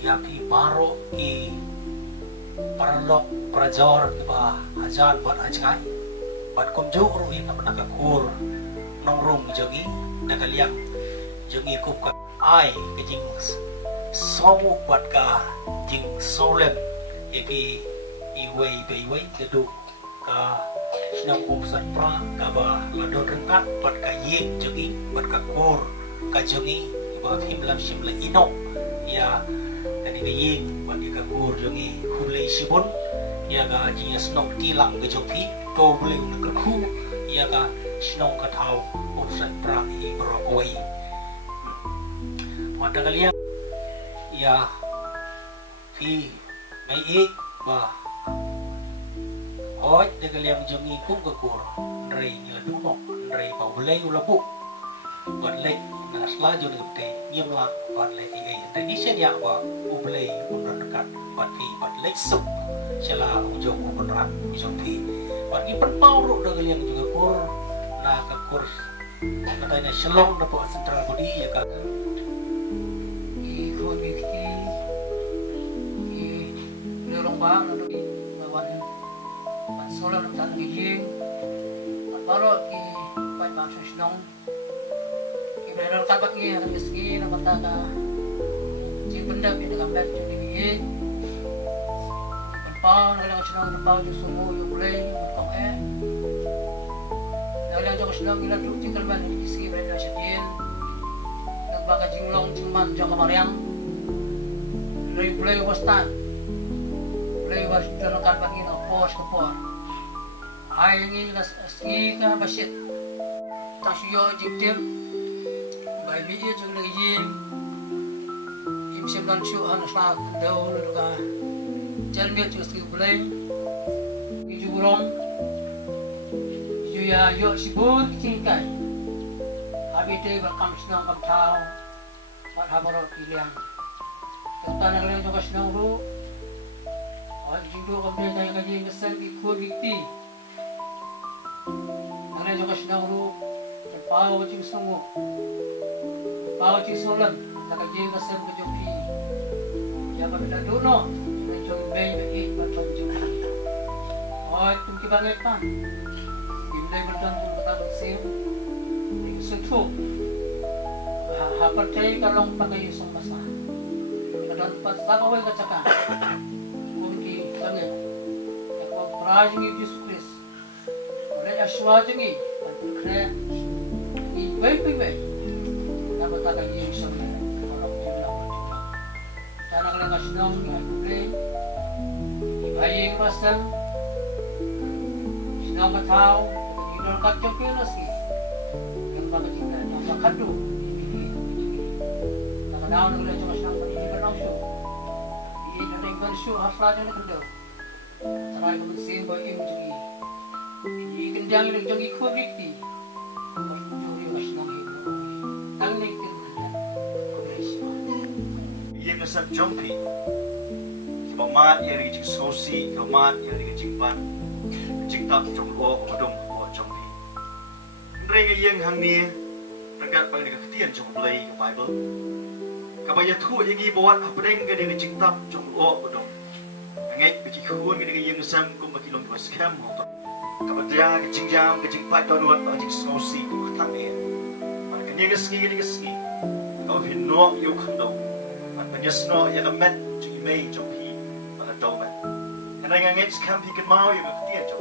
ya pi baro ki paralok prajor ki ba ajan buat ajai buat kumju ruhi na manakakur nong rum jogi nakaliang jogi kup ka ai ke jing sau buat ka jing solem ipi iwei iwei kedu ka sinang upsat pra ka ba ladon rengkat buat ka yin jogi buat ka kur ka jogi ba himlam shimla ino ya kani ka yin buat ka kur jogi hulei sibun ya ga jinya snong tilang ke jogi to boleh nak ku ya ga snong ka tau upsat pra i brokoi pada kalian ya fi mai ik ba oi de kalian jongi kum ka kur rei ni la dumo rei pa boleh ulabu buat lek na sla jo ni te nyem la buat lek i Indonesia ya ba boleh unran dekat buat fi buat lek sup sela ujung unran ujung fi buat ki penpau ro de kalian juga kur na ka kur katanya selong na po central body ya ka bang di lawan solar tan gijing baru ki pai bang senong ki benar kabat ki akan meski na pataka si benda pi dengan bet di gigi pau na lang senong pau ju sumu yu boleh kong na lang jo senong ila tu tinggal ban di sini benar sedin nagbaga jinglong cingman jo kamariang dari boleh wastan lewat jalan pagi nak pos ke por. Hai ini kas ski ka basit. Tasyo jiktir. Bai bi je lagi jing. Im sem dan shu an sak deu lu ka. Jalan dia je ski boleh. Iju burong. Iju ya yo sibun cingkai. Abi te bakam senang kam tau. Pat hamaro piliang. Tanah leng juga senang ru. Jingdo kami tayo kaji ngesan ikut giti. Nang juga senang ru. Pau cing sungu. Pau cing solan. Tak kaji ngesan kejoki. Siapa benda dono. Menjong bay bay patong jong. Oh tumki banget pan. Imlay berdang pun kata bersim. Sutu. Hapar cai kalong pakai yusung masa. Kadang pas sakawai kacakan. Banget, aku perajin Yesus Kristus. Oleh aswajangi, aku kena ini baik. Nama tak lagi Yesus Kristus. Kalau kita berdoa, jangan kalian kasih nom yang boleh. Ibayi pasal, senang katau, tidur kacau pelasi. Yang bagai kita nama kadu. Nak daun kalian cuma senang beri bernasyu. Syu hasla jane kendo tarai ko sin boy im jugi i kendang ni jogi ko rikti juri wasnang hi tang ni kin ye ngasat jompi kibamat ye ri jing sosi kibamat ye ri jing pan jing tak jong lo odong o jompi ndre ge yeng hang ni regat bang ni ketian jong play ke bible kabaya thu ye gi bawat apdeng ge de jing tak jong lo odong ngay biji khun cái yang sam cũng bagi long dua scam hotor kapadia cái jingjam cái jingpai don wat bagi sosi cũng thang ni mà cái yang cái ski kau hin no yêu khăn đầu mà bây giờ no yang met chỉ mei trong hi mà là đầu mà cái này ngay scam thì cái mau yang cái tiền trong